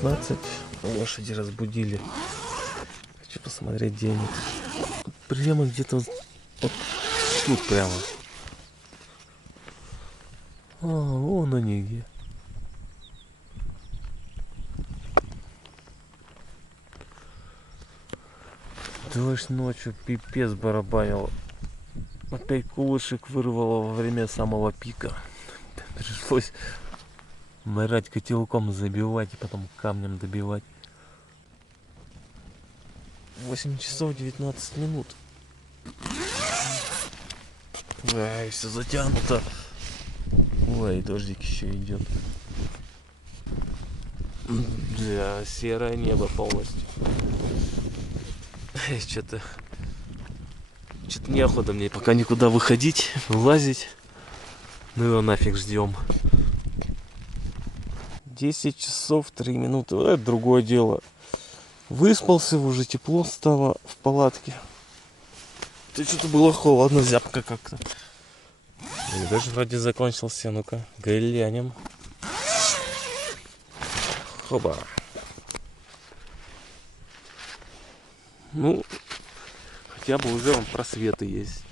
16. Лошади разбудили. Хочу посмотреть, где они. Прямо где-то вот тут прямо. А, вон они где. Дождь ночью пипец барабанил. Опять кулышек вырвало во время самого пика. Пришлось морать котелком, забивать и потом камнем добивать. 8 часов 19 минут. Ай, все затянуто. Ой, дождик еще идет. Да, серое небо полностью. Что-то неохота мне пока никуда выходить, вылазить. Ну его нафиг ждем. 10 часов 3 минуты. Вот это другое дело. Выспался, уже тепло стало в палатке. То что-то было холодно, зябко как-то. Даже вроде закончился. Ну-ка, глянем. Хоба. Ну, хотя бы уже просветы есть.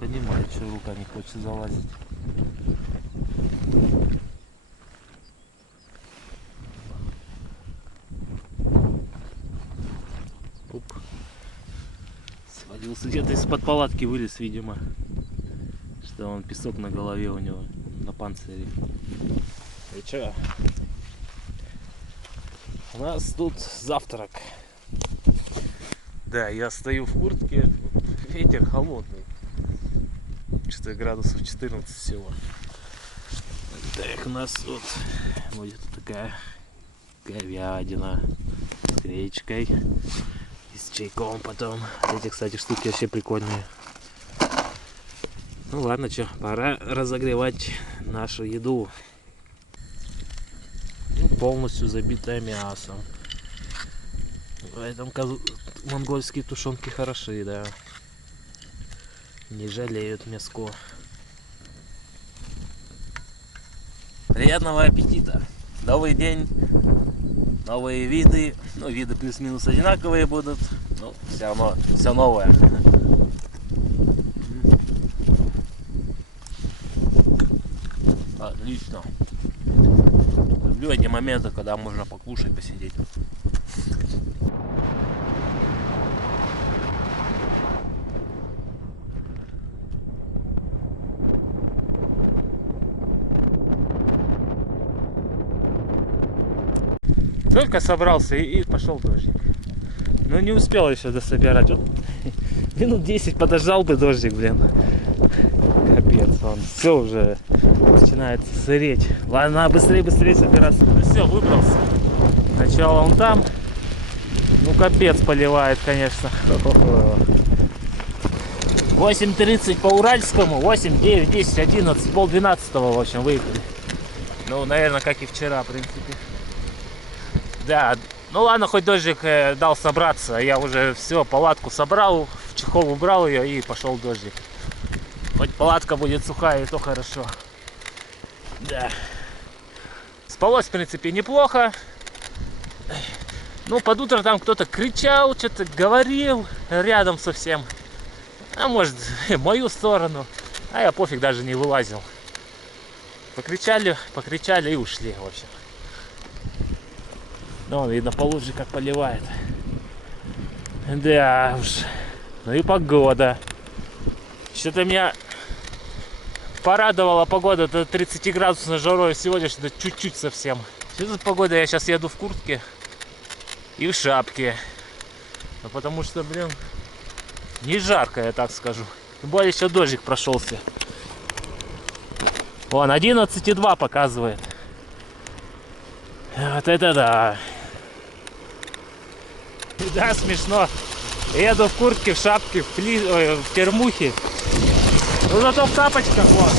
Понимаю, что рука не хочет залазить. Оп. Свалился где-то из-под палатки, вылез, видимо. Что он песок на голове у него, на панцире. И чё? У нас тут завтрак. Да, я стою в куртке, ветер холодный. Что-то градусов 14 всего. Так, у нас вот будет такая говядина с гречкой и с чайком потом. Эти, кстати, штуки вообще прикольные. Ну ладно, что, пора разогревать нашу еду. Ну, полностью забитое мясо. В этом монгольские тушенки хороши, да. Не жалеют мяско. Приятного аппетита! Новый день, новые виды. Ну, виды плюс-минус одинаковые будут. Но все равно, все новое. Отлично. Люблю эти моменты, когда можно покушать, посидеть. Только собрался и пошел дождик. Но не успел еще дособирать. Вот, минут 10 подождал бы дождик, блин. Капец, он все уже начинает сыреть. Ладно, надо быстрее собираться. Ну все, выбрался. Сначала он там. Ну капец поливает, конечно. 8:30 по Уральскому, 8, 9, 10, 11, пол-12, в общем, выехали. Ну, наверное, как и вчера, в принципе. Да, ну ладно, хоть дождик дал собраться. Я уже все, палатку собрал, в чехол убрал ее и пошел дождик. Хоть палатка будет сухая, и то хорошо. Да. Спалось, в принципе, неплохо. Ну, под утро там кто-то кричал, что-то говорил рядом совсем. А может, в мою сторону. А я пофиг, даже не вылазил. Покричали и ушли, в общем. Ну, видно, получше как поливает. Да уж. Ну и погода. Что-то меня порадовала погода до 30 градусов жарой сегодня, что-то чуть-чуть совсем. Что за погода? Я сейчас еду в куртке и в шапке. Ну, потому что, блин, не жарко, я так скажу. Тем более еще дождик прошелся. Вон, 11,2 показывает. Вот это да. Да, смешно. Еду в куртке, в шапке, в термухе. Ну зато в тапочках, вот.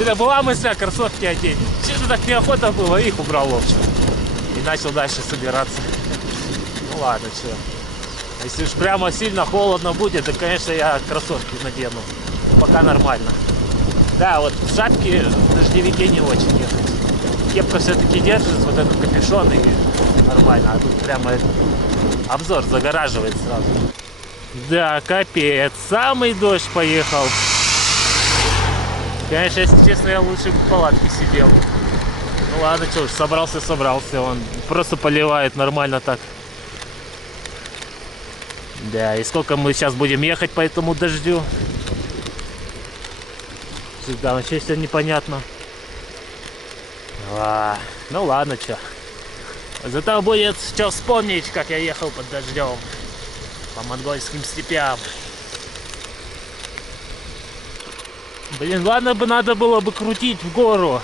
Это была мысль кроссовки одеть. Честно, так неохота было, их убрал в общем. И начал дальше собираться. Ну ладно, что. Если уж прямо сильно холодно будет, то, конечно, я кроссовки надену. Пока нормально. Да, вот в шапке в дождевике не очень ехать. Кепка все-таки держит, вот этот капюшон, и нормально. А тут прямо обзор загораживает сразу. Да, капец. Самый дождь поехал. Конечно, если честно, я лучше в палатке сидел. Ну ладно, что ж, собрался. Он просто поливает нормально так. Да, и сколько мы сейчас будем ехать по этому дождю? Всегда вообще непонятно. Ну ладно, что. Зато будет что вспомнить, как я ехал под дождем по монгольским степям. Блин, ладно бы надо было бы крутить в гору.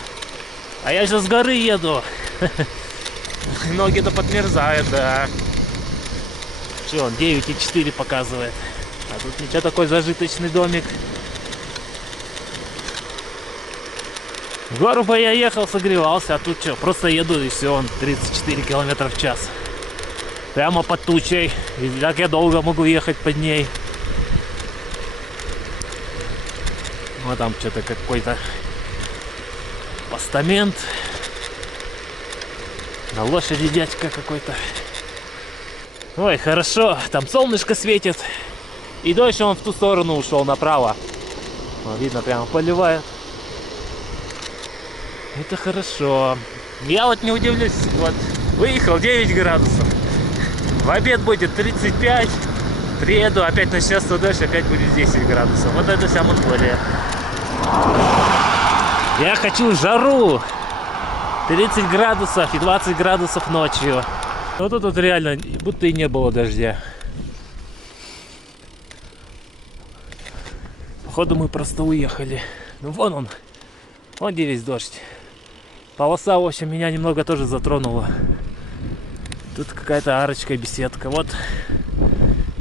А я же с горы еду. Ноги-то подмерзают, да. Че, он 9,4 показывает. А тут ничего, такой зажиточный домик. В гору бы я ехал, согревался, а тут что, просто еду и все, он 34 километра в час. Прямо под тучей. И так я долго могу ехать под ней. Ну а там что-то какой-то постамент. На лошади дядька какой-то. Ой, хорошо, там солнышко светит. И дождь он в ту сторону ушел, направо. О, видно, прямо поливает. Это хорошо. Я вот не удивлюсь, вот выехал 9 градусов. В обед будет 35. Приеду, опять начнется дождь, опять будет 10 градусов. Вот это вся Монголия. Я хочу жару. 30 градусов и 20 градусов ночью. Вот тут реально будто и не было дождя. Походу мы просто уехали. Ну вон он. Вон где весь дождь. Полоса, в общем, меня немного тоже затронула. Тут какая-то арочка, беседка. Вот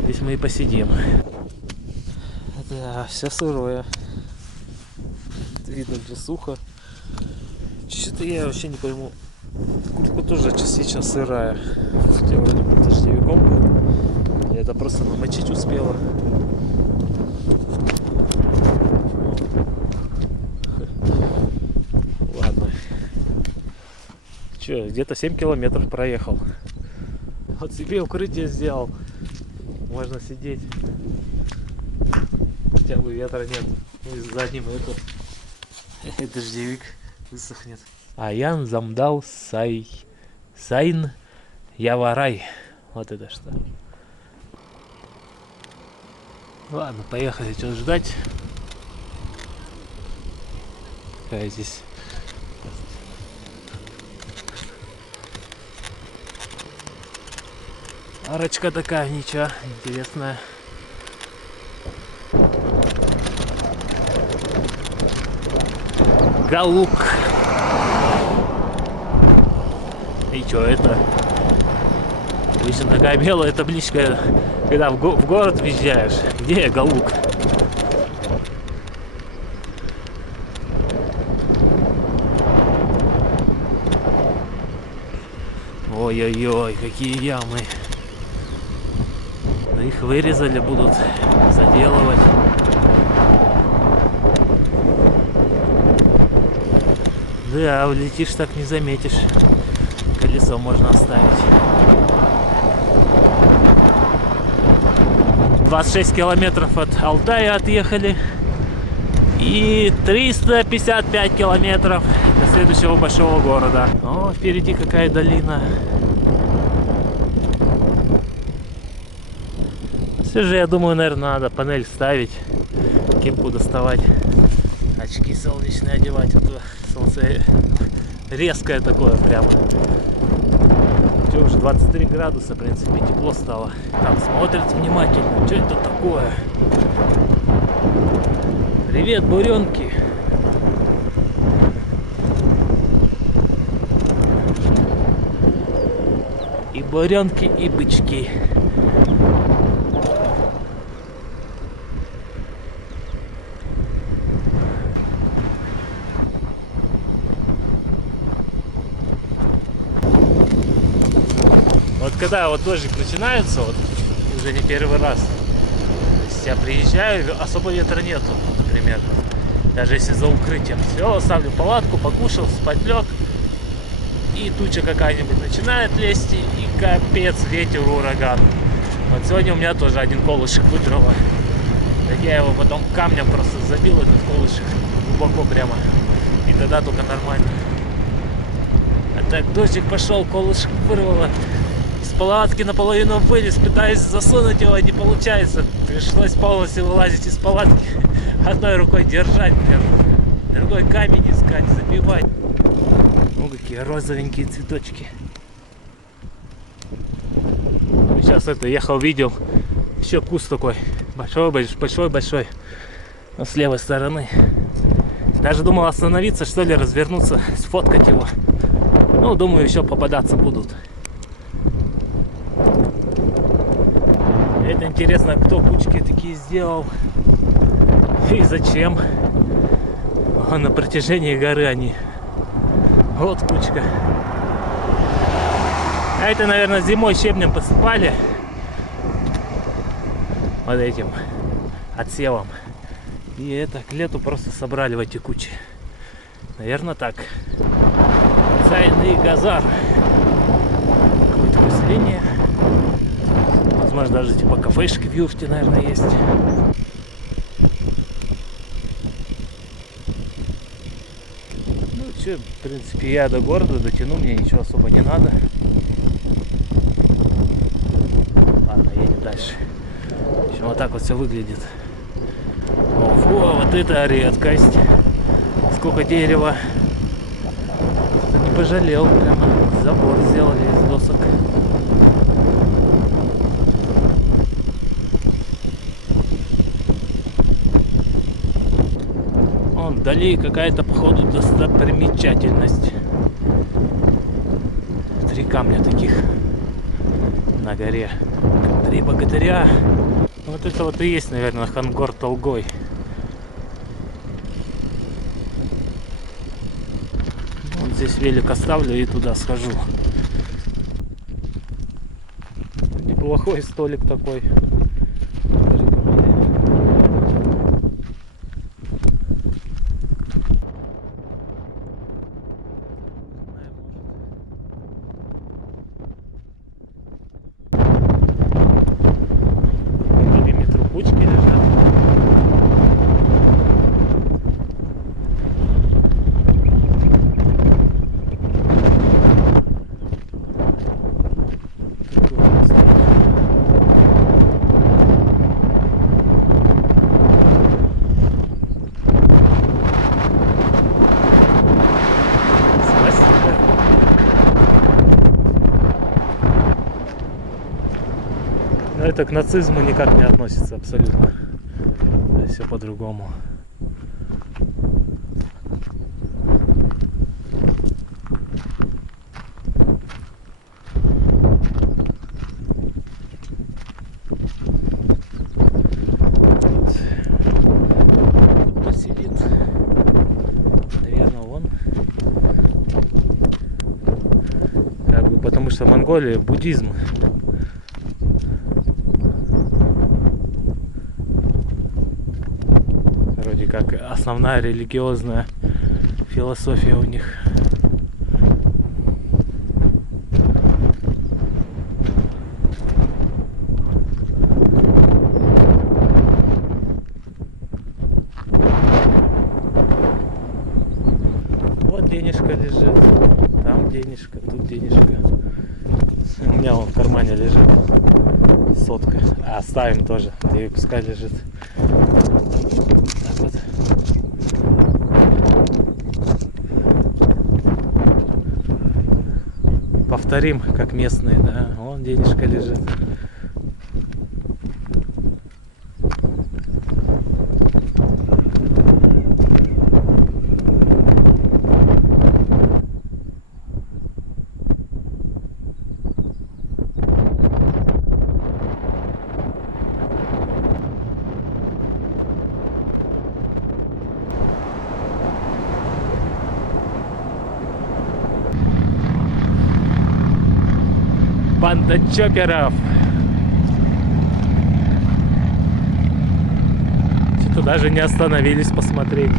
здесь мы и посидим. Да, все сырое. Видно, где сухо. Что-то я вообще не пойму. Куртка тоже частично сырая. Хотя вроде бы дождевиком был. Я это просто намочить успела. Ладно. Че, где-то 7 километров проехал. Вот себе укрытие сделал. Можно сидеть. Хотя бы ветра нет. И за ним это дождевик высохнет. Аян замдал сайн яварай. Вот это что. Ладно, поехали, что ждать. Какая здесь арочка такая, ничего, интересная. Галук. И что это? Обычно такая белая табличка, когда в город въезжаешь. Где Галук? Ой-ой-ой, какие ямы. Да их вырезали, будут заделывать. Да, улетишь, так не заметишь. Колесо можно оставить. 26 километров от Алтая отъехали. И 355 километров до следующего большого города. О, впереди какая долина. Все же, я думаю, наверное, надо панель ставить. Кепку доставать. Очки солнечные одевать. А то солнце резкое такое прямо. Что, уже 23 градуса, в принципе, тепло стало. Так, смотрят внимательно. Что это такое? Привет, буренки. И буренки, и бычки. когда вот дождик начинается, вот уже не первый раз, то есть я приезжаю, особо ветра нету, например. Даже если за укрытием. Все, ставлю палатку, покушал, спать лег. И туча какая-нибудь начинает лезть, и капец, ветер, ураган. Вот сегодня у меня тоже один колышек выдрало. Так я его потом камнем просто забил, этот колышек, глубоко прямо. И тогда только нормально. А так дождик пошел, колышек вырвало. Из палатки наполовину вылез, пытаюсь засунуть его, не получается. Пришлось полностью вылазить из палатки. Одной рукой держать, другой камень искать, забивать. Ну какие розовенькие цветочки. Сейчас это ехал, видел, еще куст такой большой, но с левой стороны. Даже думал остановиться, что ли, развернуться, сфоткать его. Ну, думаю, еще попадаться будут. Это интересно, кто кучки такие сделал и зачем. На протяжении горы они. Вот кучка. А это, наверное, зимой щебнем посыпали. Вот этим отсевом. И это к лету просто собрали в эти кучи. Наверное, так. Цайный Газар. Какое-то поселение. Возможно, даже типа кафешки в юфте, наверное, есть. Ну, что, в принципе, я до города дотяну, мне ничего особо не надо. Ладно, едем дальше. В общем, вот так вот все выглядит. Ого, вот это редкость. Сколько дерева. Кто-то не пожалел, прямо забор сделали из досок. Вон вдали какая-то, походу, достопримечательность. 3 камня таких на горе. 3 богатыря. Вот это вот и есть, наверное, Хангор-Толгой. Вот здесь велик оставлю и туда схожу. Неплохой столик такой. Это к нацизму никак не относится абсолютно. Все по-другому. Кто сидит? Наверное, он. Как бы, потому что Монголия буддизм. Как основная религиозная философия у них. Вот денежка лежит, там денежка, тут денежка. У меня вон в кармане лежит 100. А оставим тоже, и пускай лежит. Так вот. Повторим, как местные, да. Вон денежка лежит. Банда чоперов. Что-то даже не остановились посмотреть.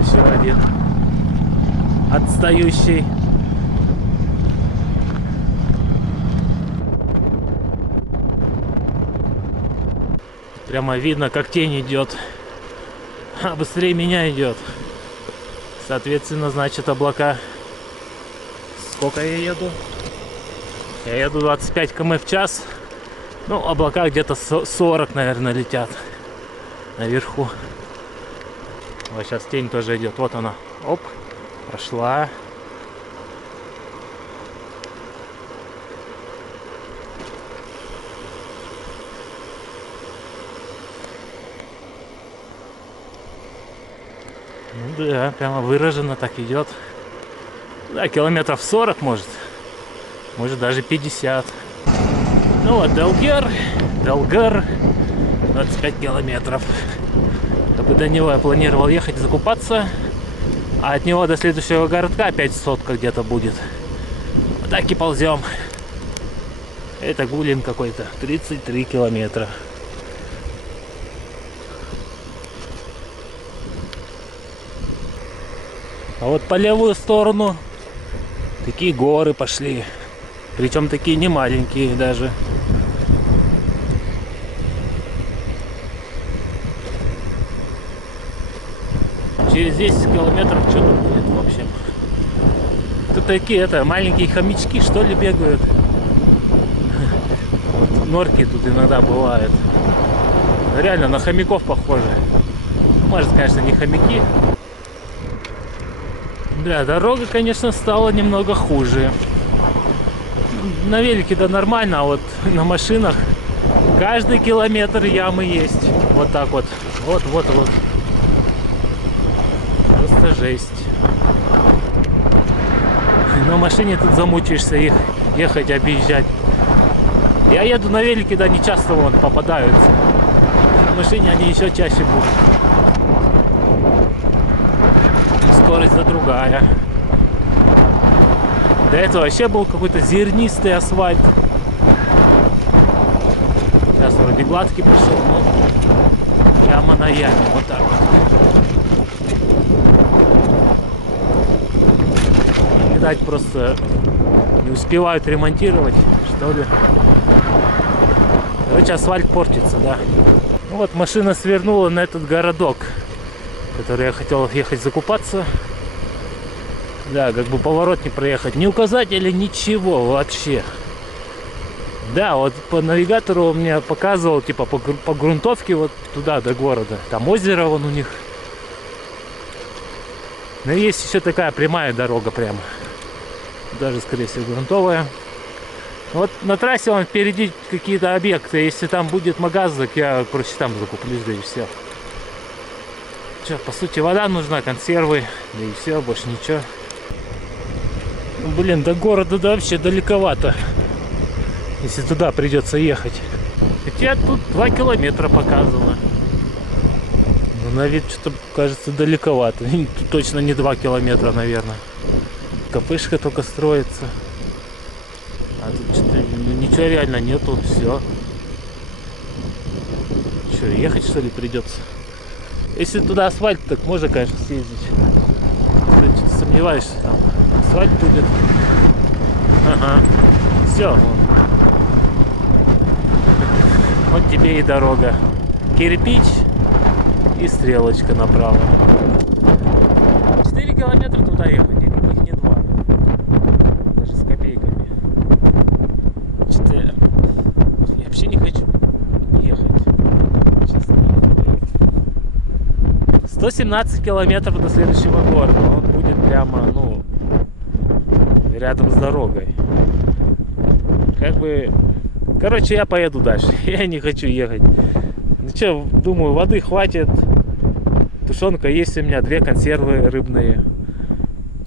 Еще один отстающий. Прямо видно, как тень идет. А быстрее меня идет. Соответственно, значит, облака. Сколько я еду? Я еду 25 км в час. Ну, облака где-то 40, наверное, летят наверху. Вот сейчас тень тоже идет. Вот она. Оп, прошла. Ну да, прямо выраженно так идет. Да, километров 40 может. Может даже 50. Ну вот Далгер, 25 километров. Чтобы до него я планировал ехать закупаться. А от него до следующего городка опять сотка где-то будет. Вот так и ползем. Это Гулин какой-то. 33 километра. А вот по левую сторону такие горы пошли. Причем такие не маленькие даже. Через 10 километров что-то будет, в общем. Тут такие маленькие хомячки, что ли, бегают. Вот норки тут иногда бывают. Реально на хомяков похоже. Может, конечно, не хомяки. Да, дорога, конечно, стала немного хуже. На велике да нормально, а вот на машинах каждый километр ямы есть. Вот так вот. Вот. Просто жесть. На машине тут замучаешься их ехать, объезжать. Я еду на велике, да, не часто вон попадаются. На машине они еще чаще будут. Скорость да другая. До этого вообще был какой-то зернистый асфальт. Сейчас вроде гладкий пошел, но яма на яме. Вот так вот. Видать, просто не успевают ремонтировать, что ли. Короче, асфальт портится, да. Ну вот машина свернула на этот городок, который я хотел ехать закупаться. Да, как бы поворот не проехать. Ни указателя, ничего вообще. Да, вот по навигатору он мне показывал, типа по грунтовке вот туда, до города. Там озеро вон у них. Но есть еще такая прямая дорога прямо. Даже, скорее всего, грунтовая. Вот на трассе вон впереди какие-то объекты. Если там будет магаз, так я проще там закуплюсь, да и все. Че, по сути, вода нужна, консервы, да и все, больше ничего. Блин, до города да вообще далековато, если туда придется ехать. Хотя тут 2 километра показано. Но на вид что-то кажется далековато. Тут точно не 2 километра, наверное. Кафешка только строится. А тут что-то ничего реально нету, все. Что, ехать что ли придется? Если туда асфальт, так можно, конечно, съездить. Я что-то сомневаюсь, что там асфальт будет. Ага. Все. Вот тебе и дорога. Кирпич и стрелочка направо. 4 километра туда ехать, никаких не 2. Даже с копейками. Что-то я вообще не хочу ехать. Честно. 117 километров до следующего города. Он будет прямо, ну, рядом с дорогой. Как бы... Короче, я поеду дальше. Я не хочу ехать. Ну что, думаю, воды хватит. Тушенка есть у меня, 2 консервы рыбные.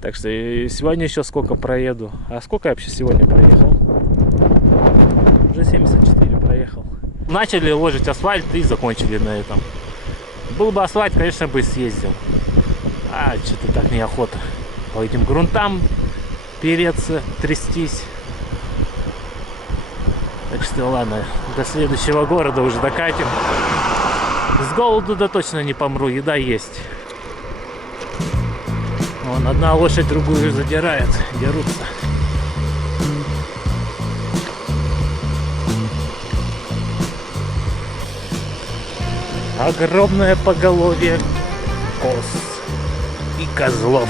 Так что сегодня еще сколько проеду. А сколько я вообще сегодня проехал? Уже 74 проехал. Начали ложить асфальт и закончили на этом. Был бы асфальт, конечно, бы съездил. А что-то так неохота. По этим грунтам переться, трястись. Так что ладно, до следующего города уже докатим. С голоду да точно не помру, еда есть. Вон одна лошадь другую задирает, дерутся. Огромное поголовье коз и козлов.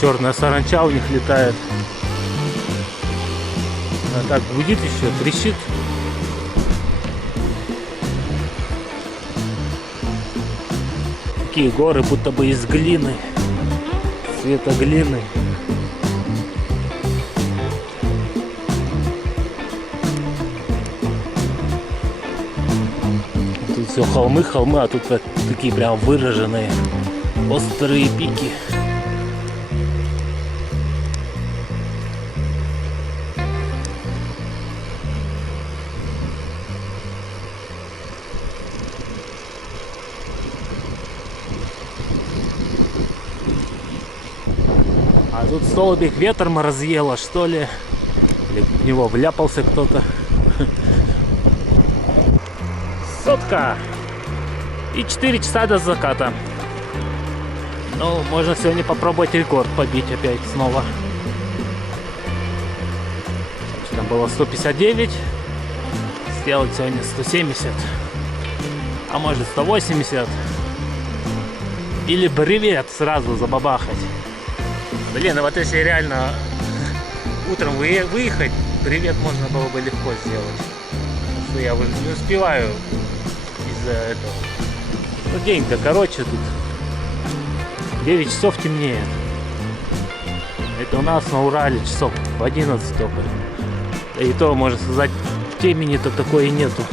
Черная саранча у них летает. Она так гудит еще, трещит. Такие горы будто бы из глины, цвета глины. Тут все холмы, а тут такие прям выраженные острые пики. А тут столбик ветром разъело, что ли? Или в него вляпался кто-то. Сотка! И 4 часа до заката. Ну, можно сегодня попробовать рекорд побить опять снова. Там было 159. Сделать сегодня 170. А может 180. Или бревет сразу забабахать. Блин, ну вот если реально утром выехать, бревет можно было бы легко сделать. Потому что я уже не успеваю из-за этого. Ну день-то короче тут. 9 часов темнеет. Это у нас на Урале часов в 11 только. Да и то, можно сказать, темени-то такой и нету.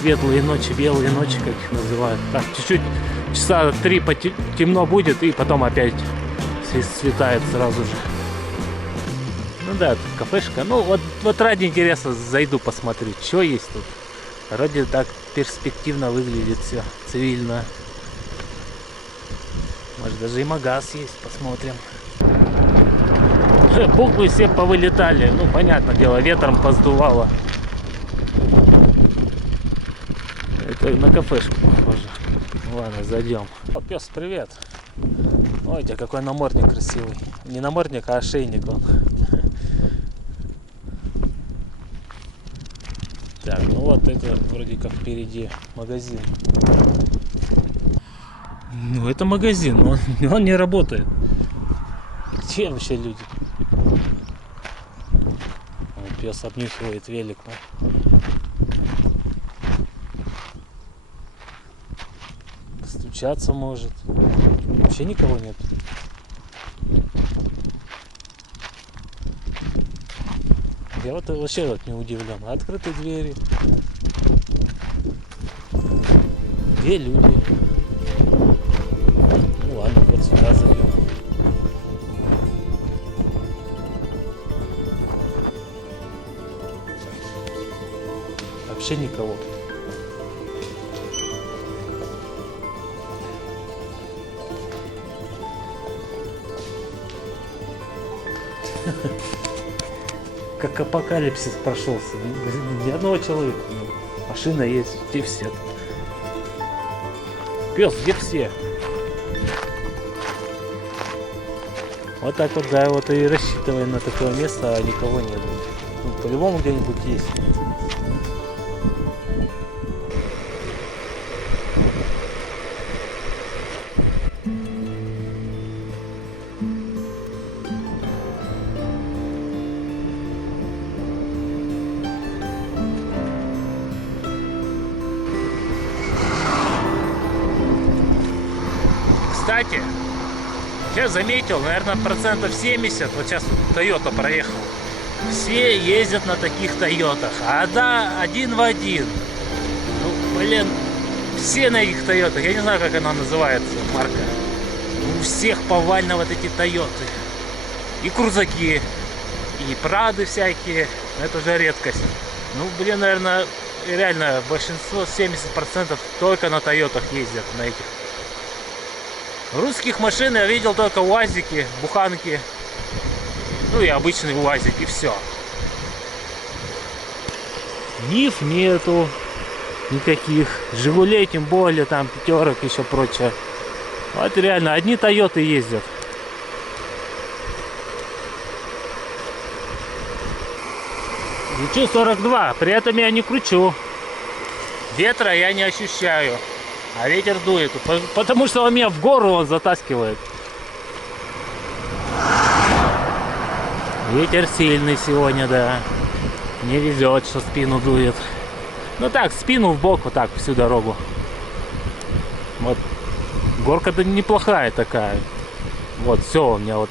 Светлые ночи, белые ночи, как их называют. Так, чуть-чуть часа 3 темно будет, и потом опять светает сразу же. Ну да, тут кафешка. Ну вот ради интереса зайду посмотрю, что есть тут. Вроде так перспективно выглядит все, цивильно. Может даже и магаз есть, посмотрим. Буквы все повылетали, ну понятное дело, ветром поздувало. Это на кафешку похоже. Ладно, зайдем. О, пес, привет. Ой, у тебя какой намордник красивый. Не намордник, а ошейник он. Так, ну вот это вроде как впереди магазин. Ну это магазин, он не работает. Где вообще люди? О, пес обнюхивает велик. Стучаться может. Вообще никого нет. Я вот вообще вот не удивлен. Открытые двери. Где люди? Ну ладно, вот сюда зайдем. Вообще никого. Как апокалипсис прошелся. Ни одного человека. Машина есть, где все? Пес, где все? Вот так вот, да, вот и рассчитывай на такое место, а никого нет. Ну, по-любому где-нибудь есть. Кстати, я заметил, наверное, процентов 70, вот сейчас Toyota проехал, все ездят на таких Тойотах, а да, один в один. Ну, блин, все на этих Тойотах, я не знаю, как она называется, марка. У всех повально вот эти Тойоты. И крузаки, и Прады всякие, это уже редкость. Ну, блин, наверное, реально большинство, 70% только на Тойотах ездят, на этих. Русских машин я видел только УАЗики, буханки, ну и обычный УАЗик, и все. Нив нету никаких, Жигулей тем более, там пятерок еще прочее. Вот реально, одни Тойоты ездят. Кручу 42, при этом я не кручу. Ветра я не ощущаю. А ветер дует, потому что он меня в гору он затаскивает. Ветер сильный сегодня, да. Не везет, что спину дует. Ну так, спину в бок, вот так, всю дорогу. Вот. Горка-то неплохая такая. Вот, все, у меня вот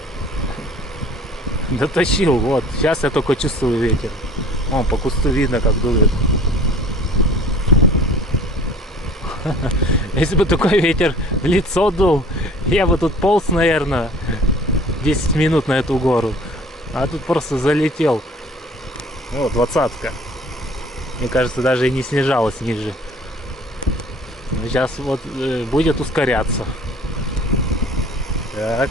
дотащил. Вот, сейчас я только чувствую ветер. Вон, по кусту видно, как дует. Если бы такой ветер в лицо дул, я бы тут полз, наверное, 10 минут на эту гору. А тут просто залетел. Вот, 20-ка. Мне кажется, даже и не снижалась ниже. Сейчас вот будет ускоряться. Так,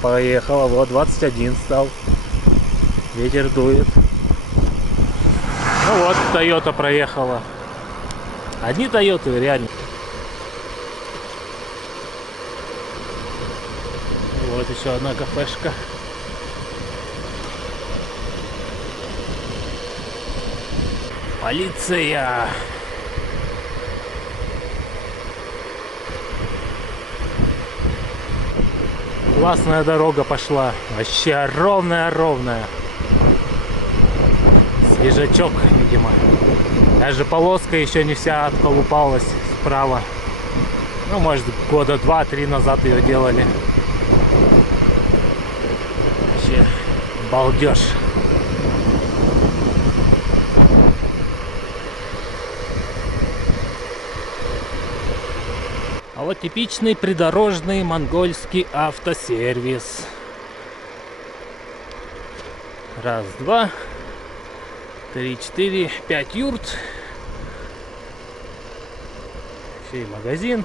поехала. Вот, 21 стал. Ветер дует. Ну вот, Toyota проехала. Одни Тойоты, реально. Вот еще одна кафешка. Полиция! Классная дорога пошла. Вообще ровная-ровная. Свежачок, видимо. Даже полоска еще не вся отколупалась справа. Ну, может, года 2-3 назад ее делали. Вообще балдеж. А вот типичный придорожный монгольский автосервис. Раз, два, 3, 4, 5 юрт. Еще и магазин.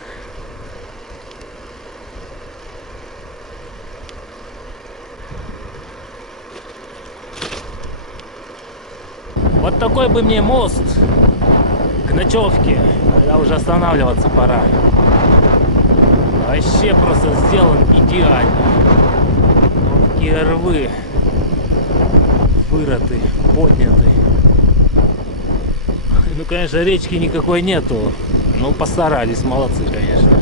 Вот такой бы мне мост к ночевке, когда уже останавливаться пора. Вообще просто сделан идеально. Вот такие рвы вырыты, подняты. Ну, конечно, речки никакой нету. Ну, постарались, молодцы, конечно.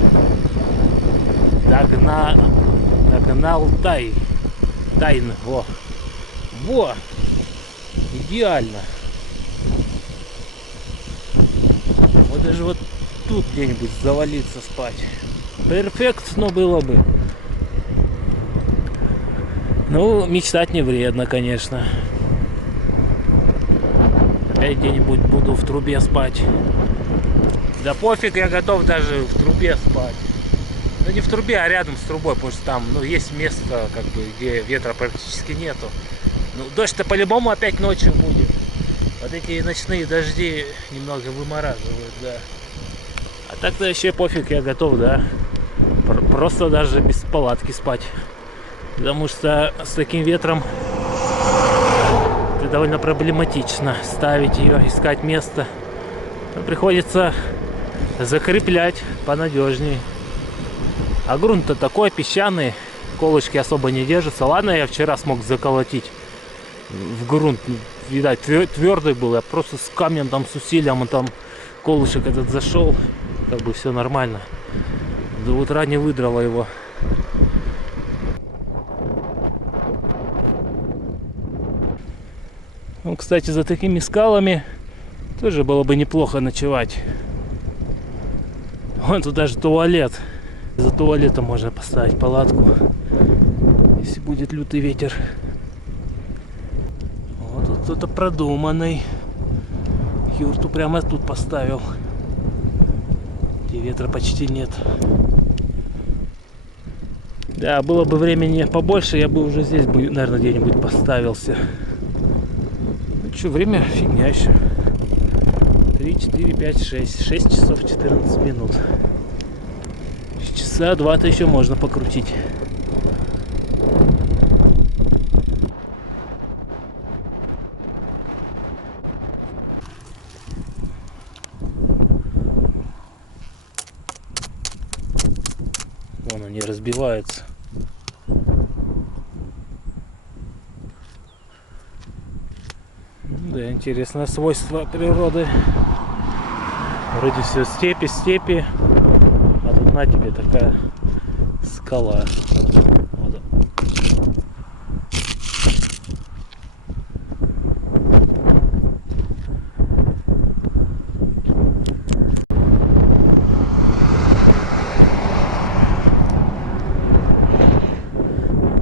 Догнал Тайн. Во! Идеально. Вот даже вот тут где-нибудь завалиться спать. Перфектно было бы. Ну, мечтать не вредно, конечно. Опять где-нибудь буду в трубе спать. Да пофиг, я готов даже в трубе спать. Ну не в трубе, а рядом с трубой, потому что там, ну, есть место, как бы, где ветра практически нету. Ну, дождь-то по-любому опять ночью будет. Вот эти ночные дожди немного вымораживают, да. А так-то вообще пофиг, я готов, да. Просто даже без палатки спать. Потому что с таким ветром это довольно проблематично ставить ее, искать место. Приходится закреплять понадежней. А грунт-то такой песчаный, колышки особо не держатся. Ладно, я вчера смог заколотить в грунт видать, твердый был. Я просто с камнем, там, с усилием, он там, колышек этот зашел. Как бы все нормально. До утра не выдрало его. Ну, кстати, за такими скалами тоже было бы неплохо ночевать. Вон тут даже туалет. За туалетом можно поставить палатку, если будет лютый ветер. Вот тут кто-то продуманный. Юрту прямо тут поставил, где ветра почти нет. Да, было бы времени побольше, я бы уже здесь, наверное, где-нибудь поставился. Ну что, время фигня еще. 3, 4, 5, 6. 6 часов 14 минут. Часа 2-то еще можно покрутить. Вон он не разбивается. Да, интересное свойство природы. Вроде все степи, а тут на тебе такая скала. Вот.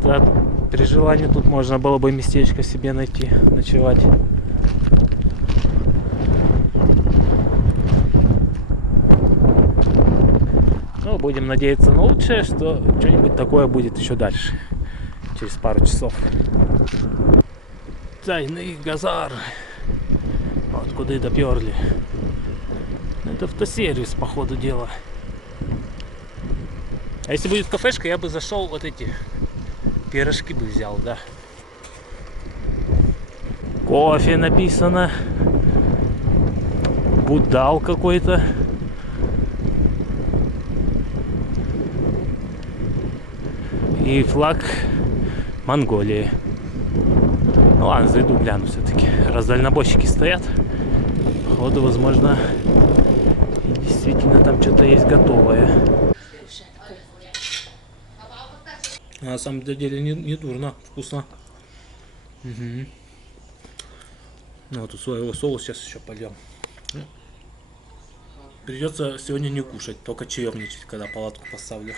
Да, при желании тут можно было бы местечко себе найти, ночевать. Но будем надеяться на лучшее, что что-нибудь такое будет еще дальше, через пару часов. Тайный Газар. Вот куда и доперли. Это автосервис, по ходу дела. А если будет кафешка, я бы зашел, вот эти пирожки бы взял, да. Кофе написано. Будал какой-то. И флаг Монголии. Ну ладно, зайду гляну все-таки. Раз дальнобойщики стоят, походу, возможно, и действительно там что-то есть готовое. На самом деле не дурно, вкусно. Угу. Ну вот тут своего соуса сейчас еще польем. Придется сегодня не кушать, только чаемничать, когда палатку поставлю.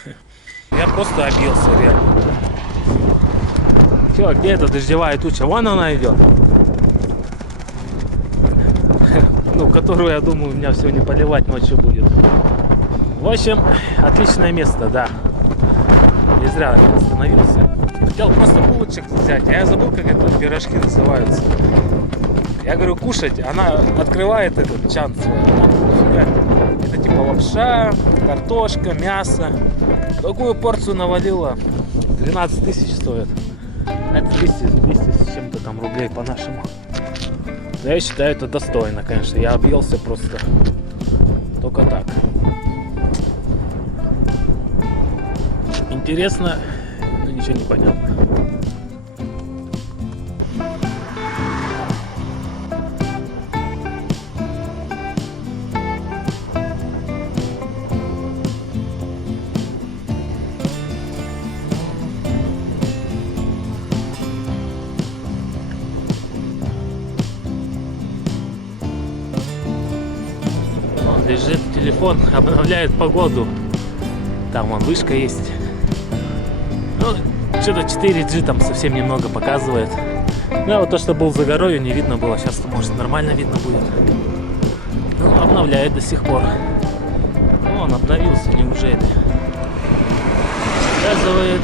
Я просто обился, реально. Все, где эта дождевая туча? Вон она идет. Ну, которую, я думаю, меня сегодня поливать ночью будет. В общем, отличное место, да. Не зря я остановился. Хотел просто булочек взять, а я забыл, как это пирожки называются. Я говорю, кушать, она открывает этот чан свой. Это типа лапша, картошка, мясо. Такую порцию навалила. 12 тысяч стоит. Это 200 с чем-то там рублей по-нашему. Да, я считаю, это достойно, конечно. Я объелся просто только так. Интересно, но ничего не понятно. Лежит телефон, обновляет погоду. Там вон вышка есть. Ну, что-то 4G там совсем немного показывает. Ну, а вот то, что был за горою, не видно было. Сейчас-то, может, нормально видно будет. Ну, обновляет до сих пор. Ну, он обновился, неужели? Показывает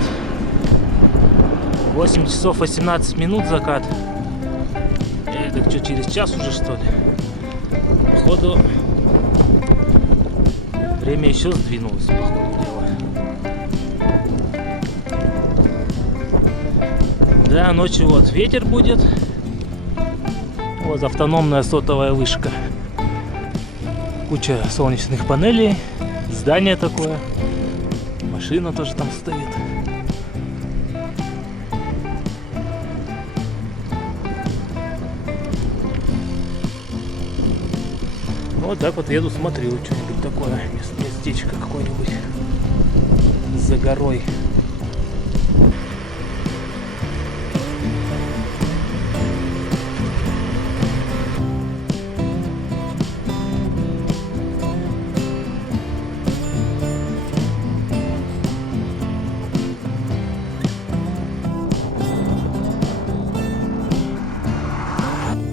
8 часов 18 минут закат. Это что, через час уже, что ли? Походу, время еще сдвинулось, по ходу дела. Да, ночью вот ветер будет. Вот автономная сотовая вышка. Куча солнечных панелей. Здание такое. Машина тоже там стоит. Вот так вот еду, смотрю что-нибудь такое, местечко какое-нибудь за горой.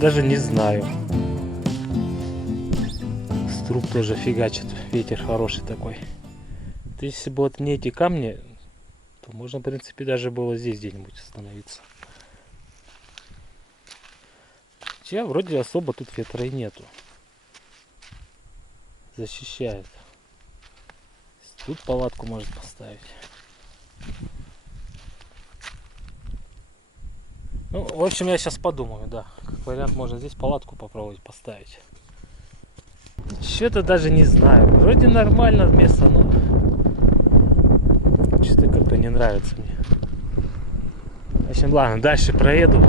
Даже не знаю. С труб тоже фигачит. Ветер хороший такой. Если бы вот не эти камни, то можно, в принципе, даже было здесь где-нибудь остановиться. Хотя вроде особо тут ветра и нету. Защищает. Тут палатку может поставить. Ну, в общем, я сейчас подумаю, да. Как вариант, можно здесь палатку попробовать поставить. Что-то даже не знаю. Вроде нормально место, но что-то как-то не нравится мне. В общем, ладно, дальше проеду.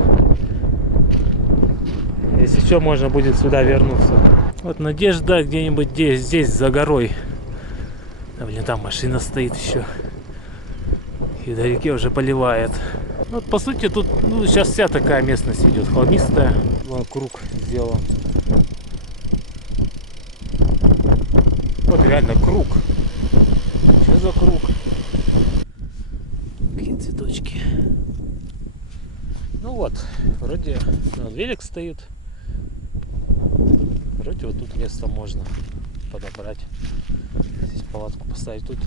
Если что, можно будет сюда вернуться. Вот надежда где-нибудь здесь, за горой. А, блин, там машина стоит еще. И вдалеке уже поливает. Вот, по сути, тут сейчас вся такая местность идет. Холмистая. Вон круг сделан. Вот реально круг. Что за круг? Какие цветочки. Ну вот, вроде велик стоит. Вроде вот тут место можно подобрать. Здесь палатку поставить тут.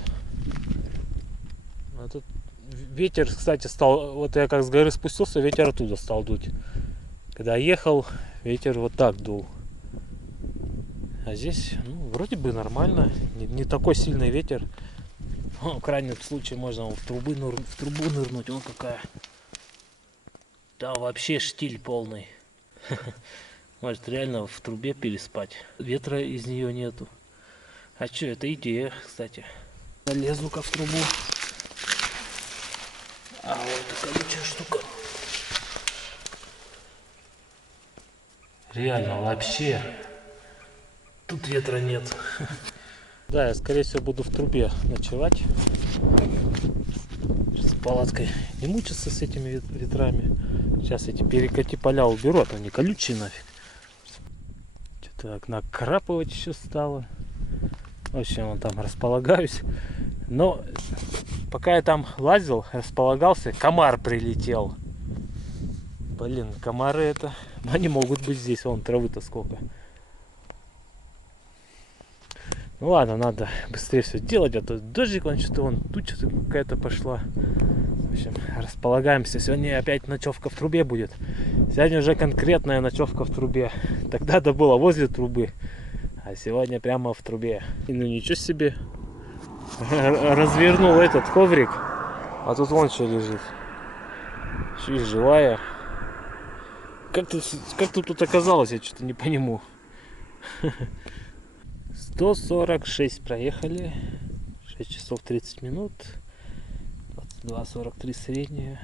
А тут ветер, кстати, стал, вот я как с горы спустился, ветер оттуда стал дуть. Когда ехал, ветер вот так дул. А здесь, ну, вроде бы нормально, не такой сильный ветер. В крайнем случае можно в трубу нырнуть, вон какая. Да, вообще штиль полный. Может, реально в трубе переспать. Ветра из нее нету. А что, это идея, кстати. Залезу-ка в трубу. А вот такая колючая штука. Реально, вообще. Тут ветра нет. Да, я скорее всего буду в трубе ночевать. С палаткой. Не мучиться с этими ветрами. Сейчас эти перекати поля уберу, а то они колючие нафиг. Что-то так накрапывать еще стало. В общем, вон там располагаюсь. Но пока я там лазил, располагался, комар прилетел. Блин, комары это... Они могут быть здесь, вон травы-то сколько. Ну ладно, надо быстрее все делать, а то дождик, вон что-то, вон туча какая-то пошла. В общем, располагаемся. Сегодня опять ночевка в трубе будет. Сегодня уже конкретная ночевка в трубе. Тогда-то было возле трубы, а сегодня прямо в трубе. И ну ничего себе. Развернул этот коврик, а тут вон что лежит. Еще и живая. Как тут оказалось, я что-то не пойму. 146 проехали. 6 часов 30 минут. 22:43 средняя.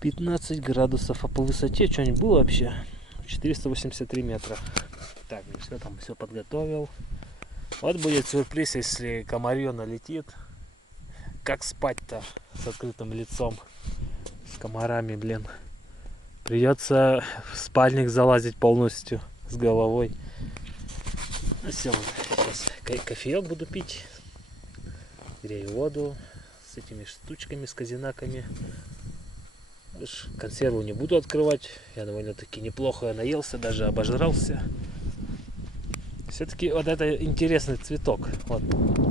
15 градусов. А по высоте что-нибудь было вообще? 483 метра. Так, ну все, там все подготовил. Вот будет сюрприз, если комарье налетит. Как спать-то с открытым лицом? С комарами, блин. Придется в спальник залазить полностью с головой. Ну все, сейчас кофеек буду пить. Грею воду с этими штучками, с казинаками. Консерву не буду открывать. Я довольно-таки неплохо наелся, даже обожрался. Все-таки вот это интересный цветок. Вот.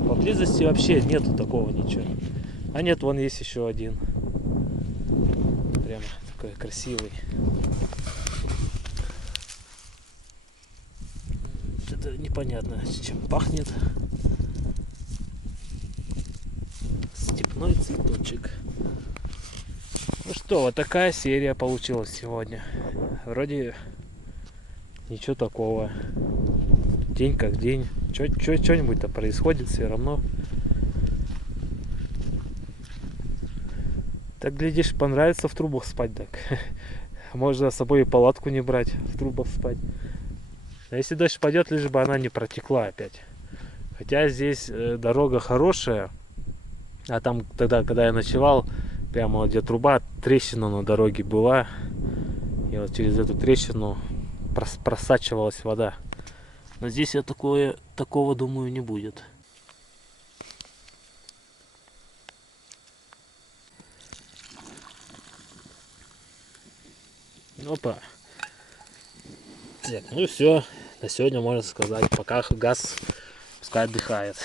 Поблизости вообще нету такого ничего. А нет, вон есть еще один. Прямо такой красивый. Это непонятно, чем пахнет. Степной цветочек. Ну что, вот такая серия получилась сегодня. Вроде ничего такого. День как день. Что-нибудь-то происходит все равно. Так, глядишь, понравится в трубах спать, так. Можно с собой и палатку не брать, в трубах спать. А если дождь пойдет, лишь бы она не протекла опять. Хотя здесь дорога хорошая. А там тогда, когда я ночевал, прямо где труба, трещина на дороге была. И вот через эту трещину просачивалась вода. Но здесь я такого, думаю, не будет. Опа. Так, ну все. На сегодня можно сказать, пока газ пускай отдыхает.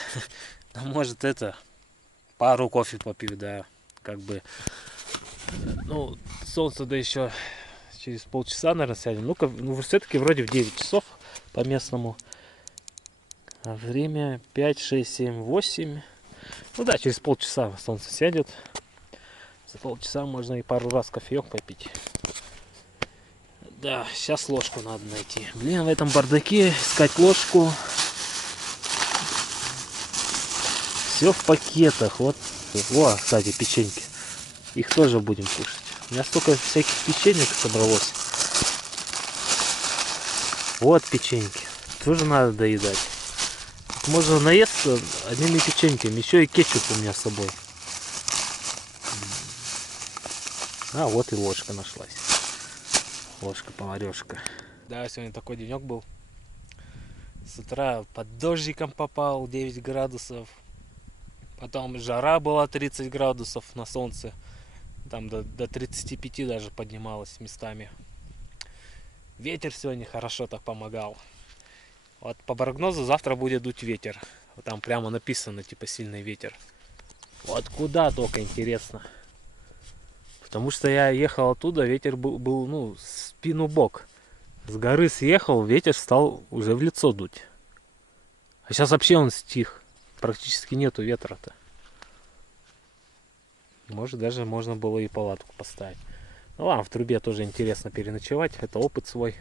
Ну, может это, пару кофе попью, да. Как бы, ну, солнце да еще через полчаса, наверное, сядем. Ну-ка, ну, все-таки вроде в 9 часов по местному. А время 5, 6, 7, 8. Ну да, через полчаса солнце сядет. За полчаса можно и пару раз кофеек попить. Да, сейчас ложку надо найти. Блин, в этом бардаке искать ложку. Все в пакетах. Вот. О, кстати, печеньки. Их тоже будем кушать. У меня столько всяких печенек собралось. Вот печеньки. Тоже надо доедать. Можно наесться одними печеньками. Еще и кетчуп у меня с собой. А, вот и ложка нашлась. Ложка-поварешка. Да, сегодня такой денек был. С утра под дождиком попал, 9 градусов. Потом жара была 30 градусов на солнце. Там до 35 даже поднималась местами. Ветер сегодня хорошо так помогал. Вот по прогнозу завтра будет дуть ветер. Вот там прямо написано, типа, сильный ветер. Вот куда только, интересно. Потому что я ехал оттуда, ветер был ну, спину бок. С горы съехал, ветер стал уже в лицо дуть. А сейчас вообще он стих. Практически нету ветра-то. Может, даже можно было и палатку поставить. Ну ладно, в трубе тоже интересно переночевать. Это опыт свой.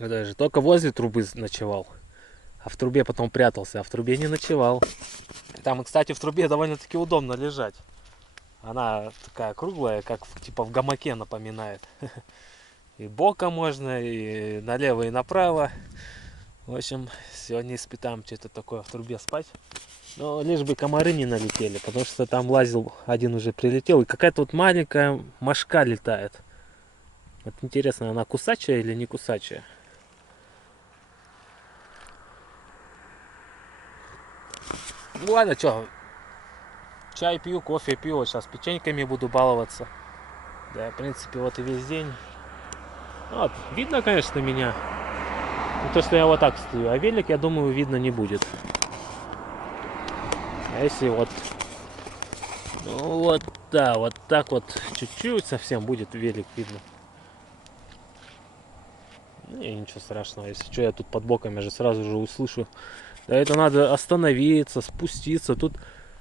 Я даже только возле трубы ночевал. А в трубе потом прятался. А в трубе не ночевал. Там, кстати, в трубе довольно-таки удобно лежать. Она такая круглая, как типа в гамаке напоминает. И боком можно, и налево, и направо. В общем, сегодня испытаем что-то такое в трубе спать. Но лишь бы комары не налетели, потому что там лазил, один уже прилетел. И какая-то вот маленькая мошка летает. Вот интересно, она кусачая или не кусачая? Ну ладно, что, чай пью, кофе пью, вот сейчас печеньками буду баловаться. Да, в принципе, вот и весь день. Вот, видно, конечно, меня. Ну, то, что я вот так стою. А велик, я думаю, видно не будет. А если вот... Ну вот, да, вот так вот чуть-чуть совсем будет велик видно. Ну, и ничего страшного. Если что, я тут под боком, я же сразу же услышу. Да это надо остановиться, спуститься. Тут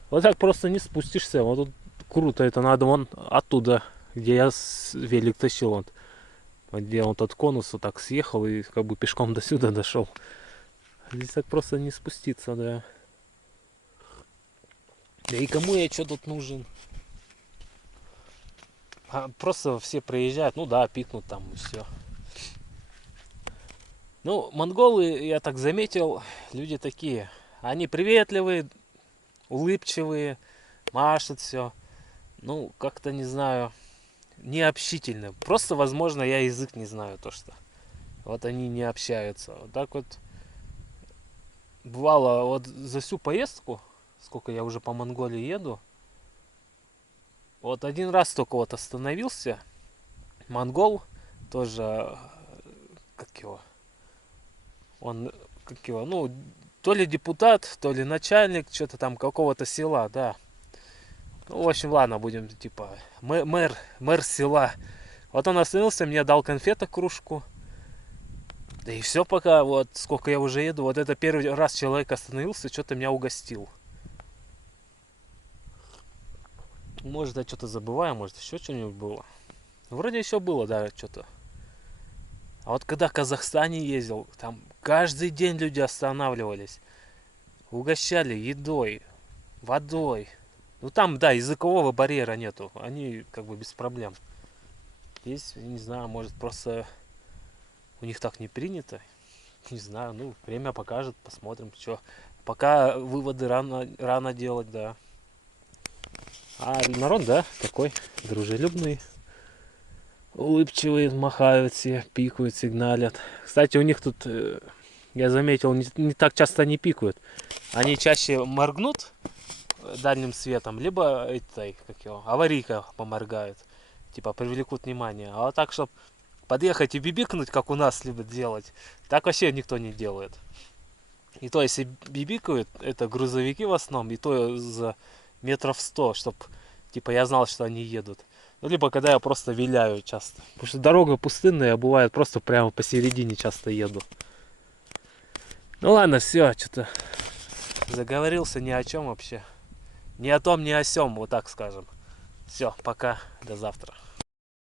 вот так просто не спустишься. Вот тут круто. Это надо вон оттуда, где я велик тащил. Вот, где он тот конус вот так съехал и как бы пешком до сюда дошел. Здесь так просто не спуститься, да. Да и кому я что тут нужен? Просто все приезжают, ну да, пикнут там и все. Ну, монголы, я так заметил, люди такие. Они приветливые, улыбчивые, машут все. Ну, как-то не знаю, не общительны. Просто, возможно, я язык не знаю, то что. Вот они не общаются. Вот так вот бывало вот за всю поездку, сколько я уже по Монголии еду, вот один раз только вот остановился. Монгол тоже, как его, он, как его, ну, то ли депутат, то ли начальник, что-то там какого-то села, да. Ну, в общем, ладно, будем, типа, мэр села. Вот он остановился, мне дал конфеток кружку. Да и все пока, вот, сколько я уже еду, вот это первый раз человек остановился, что-то меня угостил. Может, я что-то забываю, может, еще что-нибудь было. Вроде еще было, да, что-то. А вот когда в Казахстане ездил, там каждый день люди останавливались. Угощали едой, водой. Ну там, да, языкового барьера нету. Они как бы без проблем. Здесь, не знаю, может просто у них так не принято. Не знаю, ну, время покажет, посмотрим, что. Пока выводы рано делать, да. А народ, да, такой дружелюбный, улыбчивый, махают все, пикают, сигналят. Кстати, у них тут, я заметил, не так часто они пикают. Они чаще моргнут дальним светом, либо этой, как его, аварийка поморгает. Типа привлекут внимание. А вот так, чтобы подъехать и бибикнуть, как у нас любят делать, так вообще никто не делает. И то, если бибикают, это грузовики в основном, и то за метров 100, чтобы, типа, я знал, что они едут. Ну, либо когда я просто виляю часто. Потому что дорога пустынная, бывает просто прямо посередине часто еду. Ну ладно, все, что-то заговорился ни о чем вообще. Ни о том, ни о сём, вот так скажем. Все, пока, до завтра.